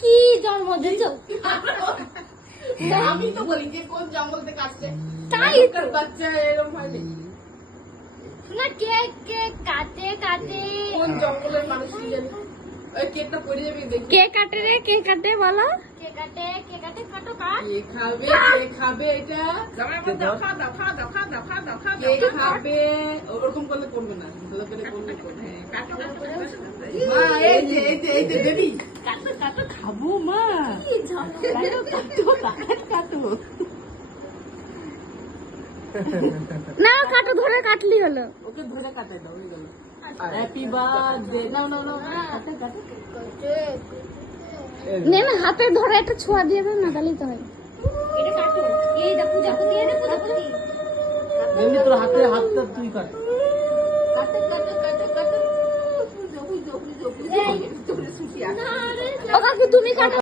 কি জন্ম দিয়েছ? আমি তো বলি যে কোন জঙ্গল থেকে আসছে, তাই তো বাচ্চা এরকম হয়নি। না কে কে কাটে কাটে কোন জঙ্গলের মানুষ জানি। ওই কেকটা পড়ে যাবে দেখি। কে কাটে রে, কে কাটে বলো? কে কাটে কাটো কাট। কে খাবে এটা? কে খাবে? ওরকম করলে করবে না, ভালো করে করলে করবে। মা এই যে বেবি কাটো খাবো মা। কি জন্ম কাটো না কাটো, ধরে কাটলি হলো। ওকে ধরে কাটে দাও, হয়ে গেল। Happy birthday. না কাটে নে না হাতে ধরে একটা ছোঁয়া দিয়ে দেন না, তাহলেই তো হয়। এটা কাটো, এই দেখো দেখো দিয়ে দেখো দেখো এমনি তোর হাতটা তুই কাট। ও কাকু তুমি কাটো।